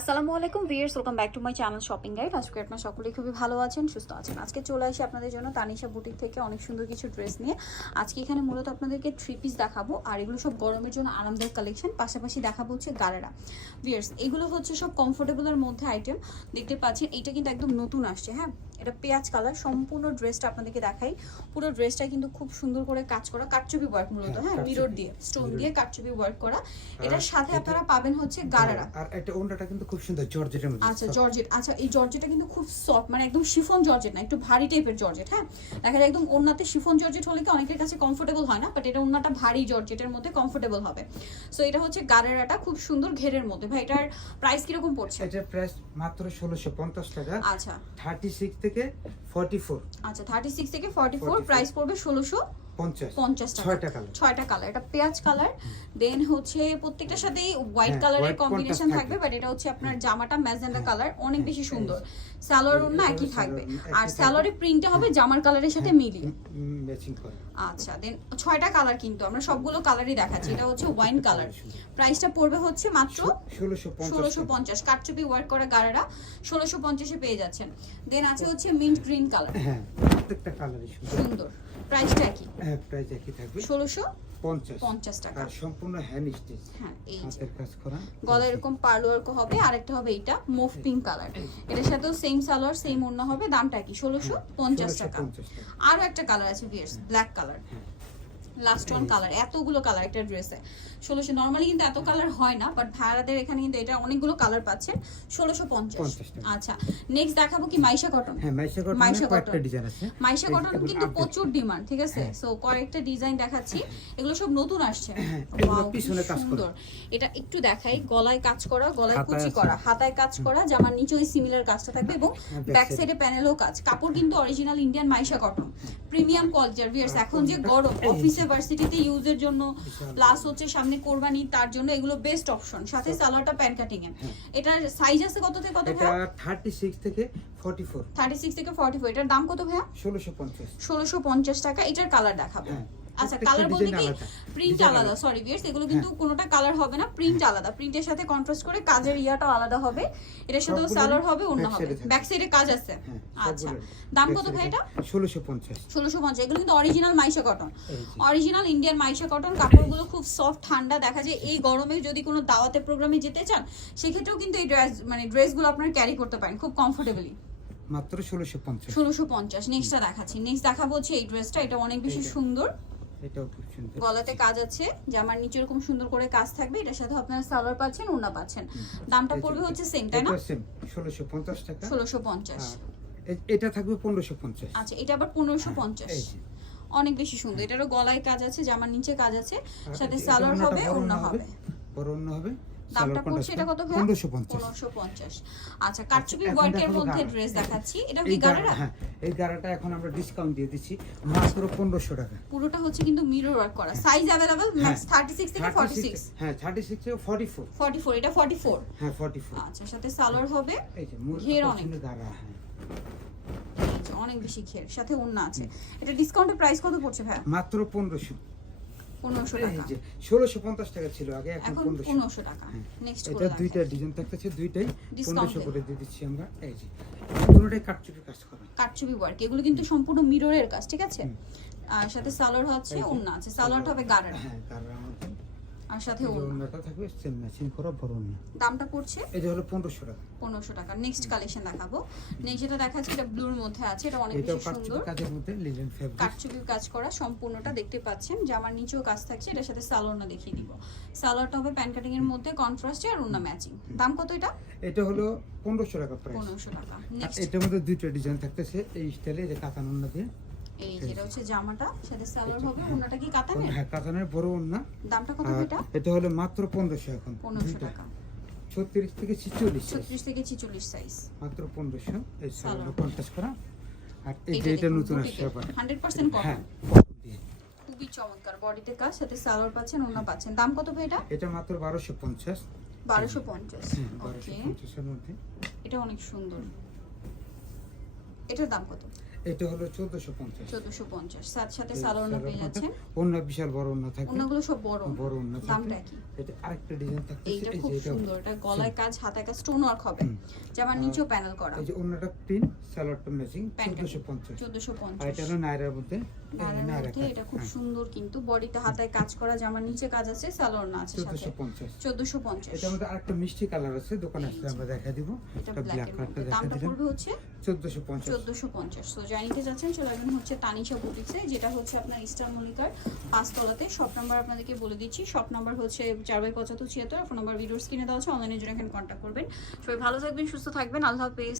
আসসালামু আলাইকুম viewers welcome back to my channel shopping guide আজকে আপনার সকলেই খুবই ভালো আছেন, সুস্থ আছেন। আজকে চলে আসি আপনাদের জন্য তানিশা বুটিক থেকে অনেক সুন্দর কিছু ড্রেস নিয়ে। আজকে এখানে মূলত আপনাদেরকে থ্রি পিস দেখাবো, আর এগুলো সব গরমের জন্য আরামদায়ক কালেকশন পাশাপাশি দেখাবো হচ্ছে গারারা। ভিয়ার্স এগুলো হচ্ছে সব কমফোর্টেবলের মধ্যে আইটেম দেখতে পাচ্ছেন এটা কিন্তু একদম নতুন আসছে হ্যাঁ? এটা পেঁয়াজ কালার সম্পূর্ণ ড্রেসটা আপনাদেরকে দেখাই। পুরো ড্রেসটা কিন্তু খুব সুন্দর করে কাজ করা কাটচুপি ওয়ার্ক মূলত হ্যাঁ, হ্যাঁ মিরর দিয়ে স্টোন দিয়ে কাটচুপি ওয়ার্ক করা। এটার সাথে আপনারা পাবেন হচ্ছে গারারা। আর এটা ওন্ডাটা কিন্তু খুব সুন্দর জর্জেটের মধ্যে। আচ্ছা জর্জেট আচ্ছা এই জর্জেটটা কিন্তু খুব সফট মানে একদম শিফন জর্জেট না একটু ভারী টাইপের জর্জেট হ্যাঁ। দেখা যায় একদম ওড়নাতে শিফন জর্জেট হলে কি অনেকের কাছে কমফোর্টেবল হয় না বাট এটা ওড়নাটা ভারী জর্জেটের মধ্যে কমফোর্টেবল হবে। সো এটা হচ্ছে গারেরাটা খুব সুন্দর ঘেরের মধ্যে। ভাই এটার প্রাইস কীরকম পড়ছে? এটার প্রাইস মাত্র ষোলোশো পঞ্চাশ টাকা। আচ্ছা। থার্টি সিক্স থেকে ফর্টি ফোর আচ্ছা থার্টি সিক্স থেকে ফর্টি ফোর 44 প্রাইস পড়বে ষোলোশো। পঞ্চাশ পঞ্চাশ টাকা। ছয়টা কালার এটা পেঁয়াজ কালার দেন হচ্ছে প্রত্যেকটার সাথেই হোয়াইট হ্যাঁ, কালারের কম্বিনেশন থাকবে। বাট এটা হচ্ছে আপনার জামাটা ম্যাজেন্ডা হ্যাঁ, কালার অনেক বেশি হ্যাঁ, সুন্দর। স্যালোয়ার না একই থাকবে। আর একই প্রিন্টটা হবে জামার কালারের সাথে মিলিয়ে। আচ্ছা দেন ছয়টা কালার কিন্তু আমরা সবগুলো কালারই দেখাচ্ছি। এটা হচ্ছে ওয়াইন কালার প্রাইসটা পড়বে হচ্ছে মাত্র ষোলোশো পঞ্চাশ কাটচুপি ওয়ার্ক করা গাড়ারা ষোলোশো পঞ্চাশে পেয়ে যাচ্ছেন। দেন আছে হচ্ছে মিন্ট গ্রিন কালার হ্যাঁ প্রত্যেকটা কালারই সুন্দর। সুন্দর। প্রাইসটা কি হ্যাঁ প্রাইস একই থাকবে। ষোলোশো পঞ্চাশ। পঞ্চাশ টাকা। আর সম্পূর্ণ হ্যান্ড স্টিচ হ্যাঁ এই হাতের কাজ করা। গলা এরকম পার্লো ওয়ার্ক হবে আর একটা হবে এটা মুভ পিঙ্ক কালার এটার সাথেও সেম সালোয়ার সেম ওড়না হবে দামটা কি ষোলোশো পঞ্চাশ টাকা। 1650 টাকা। আরও একটা কালার আছে ভিউয়ার্স ব্ল্যাক কালার হ্যাঁ। লাস্ট ওয়ান কালার এতগুলো কালার একটা ড্রেসে ষোলোশো নর্মালি কিন্তু এত কালার হয় না বাট ভাড়াদের এখানে কিন্তু এটা অনেকগুলো কালার পাচ্ছেন ষোলোশো পঞ্চাশ। আচ্ছা নেক্সট দেখাবো কি মাইশা কটন হ্যাঁ মাইশা আছে। মাইশা কটন কিন্তু প্রচুর ডিমান্ড ঠিক আছে? হ্যাঁ। সো কয়েকটা ডিজাইন দেখাচ্ছি এগুলো সব নতুন আসছে। হ্যাঁ, করা। সুন্দর। এটা একটু দেখাই গলায় কাজ করা গলায় কুচি করা হাতায় কাজ করা জামার নিচে সিমিলার কাজটা থাকবে এবং হ্যাঁ, ব্যাক সাইডে প্যানেলও কাজ। কাপড় কিন্তু original Indian Maisha cotton premium কোয়ালিটির ভিয়ার্স এখন যে? গরম অফিসে ভার্সিটিতে ইউজের জন্য প্লাস হচ্ছে সামনে কোরবানি তার জন্য এগুলো বেস্ট অপশন সাথে সালোয়ারটা প্যান্ট কাটিং এর। হ্যাঁ। এটার সাইজ আছে কত থেকে কত এটা ভাইয়া? থার্টি সিক্স থেকে ফর্টি ফোর থার্টি সিক্স থেকে ফর্টি ফোর এটার দাম কত ভাইয়া? ষোলোশো পঞ্চাশ। ষোলোশো পঞ্চাশ টাকা। এটার কালার দেখাবো। হ্যাঁ। আচ্ছা কালার বলতে কি? প্রিন্ট আলাদা। সরি ভিউয়ার্স এগুলো কিন্তু কোনোটা কালার হবে না প্রিন্ট আলাদা। প্রিন্টের সাথে কন্ট্রাস্ট করে কাজের ইয়াটাও আলাদা হবে। এটার সাথে সালোয়ার হবে অন্য হবে। ব্যাক সাইডে কাজ আছে। হ্যাঁ আচ্ছা। দাম কত ভাই এটা? ষোলোশো পঞ্চাশ। ষোলোশো পঞ্চাশ। এগুলো কিন্তু original Maisha cotton original Indian Maisha cotton কাপড়গুলো খুব সফট ঠান্ডা। দেখা যায় এই গরমে যদি কোনো দাওয়াতে প্রোগ্রামে যেতে চান সেক্ষেত্রেও কিন্তু এই ড্রেস মানে ড্রেসগুলো আপনারা ক্যারি করতে পারেন খুব কমফোর্টেবলি মাত্র ষোলোশো পঞ্চাশ। ষোলোশো পঞ্চাশ। নেক্সটটা দেখাচ্ছি। নেক্সট দেখাবো হচ্ছে এই ড্রেসটা এটা অনেক বেশি সুন্দর। এটাও খুব সুন্দর। গলাতে কাজ আছে জামার নিচে এরকম সুন্দর করে কাজ থাকবে এটার সাথে আপনারা সালোয়ার পাচ্ছেন ওড়না পাচ্ছেন। দামটা পড়বে হচ্ছে সেম তাই না? এটা সেম ষোলোশো পঞ্চাশ টাকা। ষোলোশো পঞ্চাশ। আর এ- এটা থাকবে পনেরোশো পঞ্চাশ। আচ্ছা এটা আবার পনেরোশো হ্যাঁ, পঞ্চাশ। এই যে। অনেক বেশি সুন্দর এটারও গলায় কাজ আছে জামার নিচে কাজ আছে সাথে সালোয়ার হবে ওড়না ওড়না হবে। বড় হবে। দামটা পড়ছে এটা কত ভাই পনেরোশো পঞ্চাশ। পনেরোশো পঞ্চাশ। আচ্ছা কাটচুপি এখন ওয়ার্কের মধ্যে ড্রেস দেখাচ্ছি। এটা এই কি হ্যাঁ এই এখন আমরা ডিসকাউন্ট দিয়ে দিচ্ছি। মাত্র পনেরোশো টাকা। পুরোটা হচ্ছে কিন্তু মিরর ওয়ার্ক করা। Size available max thirty six থেকে ফর্টি সিক্স হ্যাঁ থার্টি সিক্স থেকে ফর্টি ফোর ফর্টি ফোর এটা ফর্টি ফোর হ্যাঁ ফর্টি ফোর আচ্ছা সাথে সালোয়ার হবে। এই যে ঘের অনেক। হ্যাঁ। অনেক বেশি ঘের সাথে ওড়না আছে। এটা ডিসকাউন্টের প্রাইস কত পড়ছে ভাই মাত্র পনেরোশো পনেরোশো এই টাকা। যে ষোলোশো পঞ্চাশ টাকা ছিল আগে এখন এখন পনেরোশো। পনেরোশো টাকা। হ্যাঁ। নেক্সট এটা দুইটা ডিজাইন থাকতেছে দুইটাই। Discount পনেরোশো এ। করে দিয়ে দিচ্ছি আমরা। এই যে দুটোটাই কাটচুপি কাজ করা। কাটছবি ওয়ার্ক এগুলো কিন্তু সম্পূর্ণ মিররের কাজ ঠিক আছে? আর সাথে সালোয়ার হচ্ছে এই আছে। সালোয়ারটা হবে গাড়ার হ্যাঁ গাড়ার মধ্যে। আর সাথে ওড়নাটা থাকবে সেম ম্যাচিং করা বড় ওড়না। দামটা পড়ছে? এটা হলো পনেরোশো টাকা। পনেরোশো টাকা। নেক্সট কালেকশন দেখাবো। নেক্সট যেটা দেখাচ্ছি এটা ব্লুর মধ্যে আছে এটা অনেক বেশি সুন্দর। কাজের মধ্যে লিলেন ফেব্রিক কাটচুপি কাজ করা সম্পূর্ণটা দেখতে পাচ্ছেন। জামার নিচেও কাজ থাকছে এটার সাথে সালোয়ারটা দেখিয়ে দিব। সালোয়ারটা হবে প্যান কাটিং এর মধ্যে কন্ট্রাস্টে আর ওড়না ম্যাচিং দাম কত এটা? এটা হলো পনেরোশো টাকা প্রাইস পনেরোশো টাকা। নেক্সট এটার মধ্যে দুইটা ডিজাইন থাকতেছে এই স্টাইলে যে কাতান ওড়না দিয়ে। এই যে এটা হচ্ছে জামাটা সালোয়ার হবে। কি কাতানের? হ্যাঁ কাতানের বড় দামটা কত এটা? এটা হলো মাত্র এখন। টাকা। ছত্রিশ থেকে ছিচল্লিশ ছত্রিশ থেকে ছিচল্লিশ সাইজ মাত্র এই সালোয়ার সালোয়ার। কন্টাস্ট করা। আর এই যে এটা নতুন আসছে আবার। হ্যাঁ। খুবই চমৎকার। বডিতে কাজ সাথে সালোয়ার পাচ্ছেন পাচ্ছেন। দাম কত ভাই এটা? মাত্র ওকে এটা অনেক সুন্দর। এটার দাম কত? এটা হলো চোদ্দশো পঞ্চাশ। চোদ্দশো পঞ্চাশ। সাথে সাথে সালোয়ারও পেয়ে যাচ্ছেন। অন্য বিশাল বড় অন্য থাকে। অন্যগুলো সব বড়। বড় অন্য দামটা কি? এটা আরেকটা ডিজাইন থাকতেছে এইটা খুব সুন্দর এটা গলায় কাজ হাতে কাজ স্টোন ওয়ার্ক হবে। জামার নিচেও প্যানেল করা। এই যে অন্যটা পিন সালোয়ারটা ম্যাচিং Pant চোদ্দশো পঞ্চাশ। চোদ্দশো আর এটা হলো নাইরার মধ্যে এই আর এর নায়রা মধ্যে কাজ। এটা খুব হ্যাঁ, সুন্দর কিন্তু বডিতে হাতায় কাজ করা জামার নিচে কাজ আছে সালোয়ার না আছে সাথে। এটার মধ্যে আরেকটা মিষ্টি কালার আছে দোকানে আসলে আমরা দেখা দিব। এটা ব্ল্যাক কালারটা দামটা পড়বে হচ্ছে পঞ্চাশ নিতে যাচ্ছেন, চলে আসবেন হচ্ছে তানিশা বুটিক্সে যেটা হচ্ছে আপনার ইস্টার মল্লিকার পাঁচতলাতে। শপ নাম্বার আপনাদেরকে বলে দিচ্ছি। শপ নাম্বার হচ্ছে চার বাই পঁচাত্তর ছিয়াত্তর। ফোন নাম্বার ভিডিওস কিনে দেওয়া হচ্ছে অনলাইনের জন্য এখানে কন্ট্যাক্ট করবেন। সবাই ভালো থাকবেন, সুস্থ থাকবেন। আল্লাহ হাফেজ।